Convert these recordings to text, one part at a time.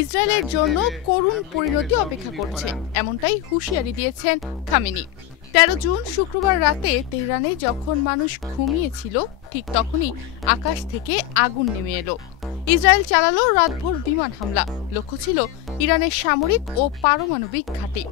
ইসরায়েলের জন্য করুণ পরিণতি অপেক্ষা করছে, এমনটাই হুঁশিয়ারি দিয়েছেন খামেনি। ১৩ জুন শুক্রবার রাতে তেহরানে যখন মানুষ ঘুমিয়েছিল, ঠিক তখনই আকাশ থেকে আগুন নেমে এলো। ইসরায়েল চালালো রাতভর বিমান হামলা। লক্ষ্য ছিল ইরানের সামরিক ও পারমাণবিক ঘাঁটি।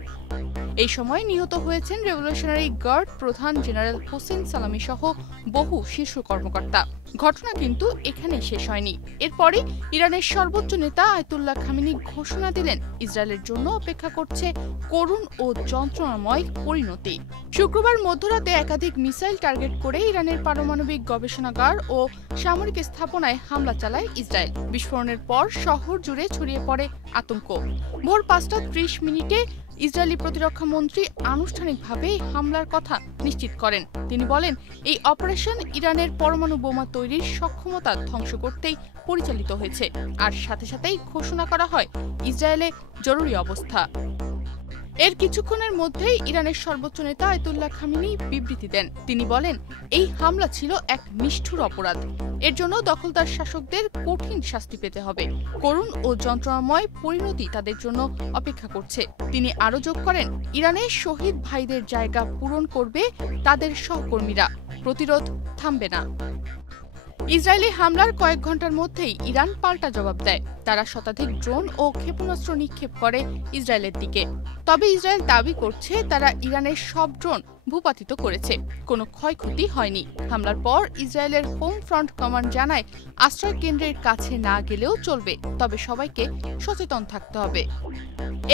এই সময় নিহত হয়েছেন রেভলিউশনারি গার্ড প্রধান জেনারেল হোসেন সালামি সহ বহু শীর্ষ কর্মকর্তা। ঘটনা কিন্তু এখানেই শেষ হয়নি। এরপরে ইরানের সর্বোচ্চ নেতা আয়াতুল্লাহ খামেনি ঘোষণা দিলেন, ইসরায়েলের জন্য অপেক্ষা করছে করুণ ও যন্ত্রণাময় পরিণতি। শুক্রবার মধ্যরাতে একাধিক মিসাইল টার্গেট করে ইরানের পারমাণবিক গবেষণাগার ও সামরিক স্থাপনায় হামলা চালায় ইসরায়েল। বিস্ফোরণের পর শহর জুড়ে ছড়িয়ে পড়ে আতঙ্ক। ভোর ৫টা ৩০ ইসরায়েলি প্রতিরক্ষা মন্ত্রী আনুষ্ঠানিকভাবে হামলার কথা নিশ্চিত করেন। তিনি বলেন, এই অপারেশন ইরানের পরমাণু বোমা তৈরির সক্ষমতা ধ্বংস করতেই পরিচালিত হয়েছে। আর সাথে সাথেই ঘোষণা করা হয় ইসরায়েলে জরুরি অবস্থা। এর কিছুক্ষণের মধ্যেই ইরানের সর্বোচ্চ নেতা আয়াতুল্লাহ খামেনি বিবৃতি দেন। তিনি বলেন, এই হামলা ছিল এক নিষ্ঠুর অপরাধ। এর জন্য দখলদার শাসকদের কঠিন শাস্তি পেতে হবে। করুণ ও যন্ত্রণাময় পরিণতি তাদের জন্য অপেক্ষা করছে। তিনি আরও যোগ করেন, ইরানের শহীদ ভাইদের জায়গা পূরণ করবে তাদের সহকর্মীরা। প্রতিরোধ থামবে না। ইসরায়েলি হামলার কয়েক ঘন্টার মধ্যেই ইরান পাল্টা জবাব দেয়। তারা শতাধিক ড্রোন ও ক্ষেপণাস্ত্র নিক্ষেপ করে ইসরায়েলের দিকে। তবে ইসরায়েল দাবি করছে তারা ইরানের সব ড্রোন ভূপাতিত করেছে। কোনো ক্ষয়ক্ষতি হয়নি। হামলার পর ইসরায়েলের হোম ফ্রন্ট কমান্ড জানায়, আশ্রয় কেন্দ্রের কাছে না গেলেও চলবে, তবে সবাইকে সচেতন থাকতে হবে।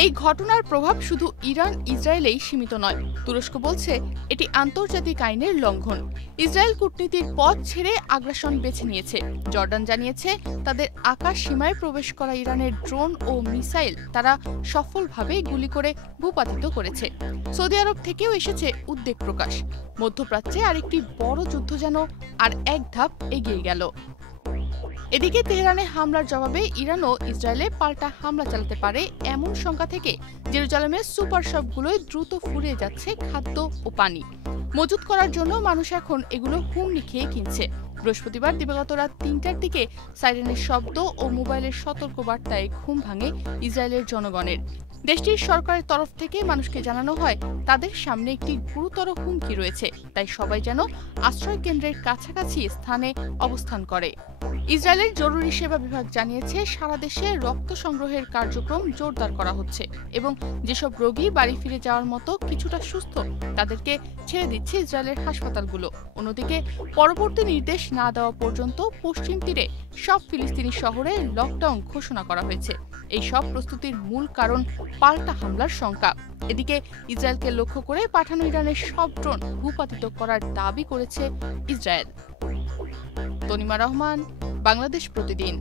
এই ঘটনার প্রভাব শুধু ইরান ইসরায়েলেই সীমিত নয়। তুরস্ক বলছে এটি আন্তর্জাতিক আইনের লঙ্ঘন। ইসরায়েল কূটনীতির পথ ছেড়ে আগ্রাসন বেছে নিয়েছে। জর্ডান জানিয়েছে, তাদের আকাশ সীমায় প্রবেশ করা ইরানের ড্রোন ও মিসাইল তারা সফলভাবে গুলি করে ভূপাতিত করেছে। সৌদি আরব থেকেও এসেছে উদ্বেগ প্রকাশ। মধ্যপ্রাচ্যে আরেকটি বড় যুদ্ধ যেন আর এক ধাপ এগিয়ে গেল। এদিকে তেহরানে হামলার জবাবে ইরানও ইসরায়েলে পাল্টা হামলা চালাতে পারে এমন শঙ্কা থেকে জেরুজালেমের সুপার শপগুলোয় দ্রুত ফুরিয়ে যাচ্ছে খাদ্য ও পানি। মজুত করার জন্য মানুষ এখন এগুলো হুমড়ি খেয়ে কিনছে। বৃহস্পতিবার দিবাগত রাত ৩টার দিকে সাইরেনের শব্দ ও মোবাইলের সতর্কবার্তায় ঘুম ভাঙে ইসরায়েলের জনগণের। দেশটির সরকারের তরফ থেকে মানুষকে জানানো হয়, তাদের সামনে একটি গুরুতর হুমকি রয়েছে, তাই সবাই যেন আশ্রয় কেন্দ্রের কাছাকাছি স্থানে অবস্থান করে। ইসরায়েলের জরুরি সেবা বিভাগ জানিয়েছে, সারা দেশে রক্ত সংগ্রহের কার্যক্রম জোরদার করা হচ্ছে এবং যেসব রোগী বাড়ি ফিরে যাওয়ার মতো কিছুটা সুস্থ, তাদেরকে ছেড়ে দিচ্ছে ইসরায়েলের হাসপাতালগুলো। অন্যদিকে পরবর্তী নির্দেশ না দেওয়া পর্যন্ত পশ্চিম তীরে সব ফিলিস্তিনি শহরে লকডাউন ঘোষণা করা হয়েছে। এই সব প্রস্তুতির মূল কারণ পাল্টা হামলার শঙ্কা। এদিকে ইসরায়েলকে লক্ষ্য করে পাঠানো ইরানের সব ড্রোন ভূপাতিত করার দাবি করেছে ইসরায়েল। তনিমা রহমান, বাংলাদেশ প্রতিদিন।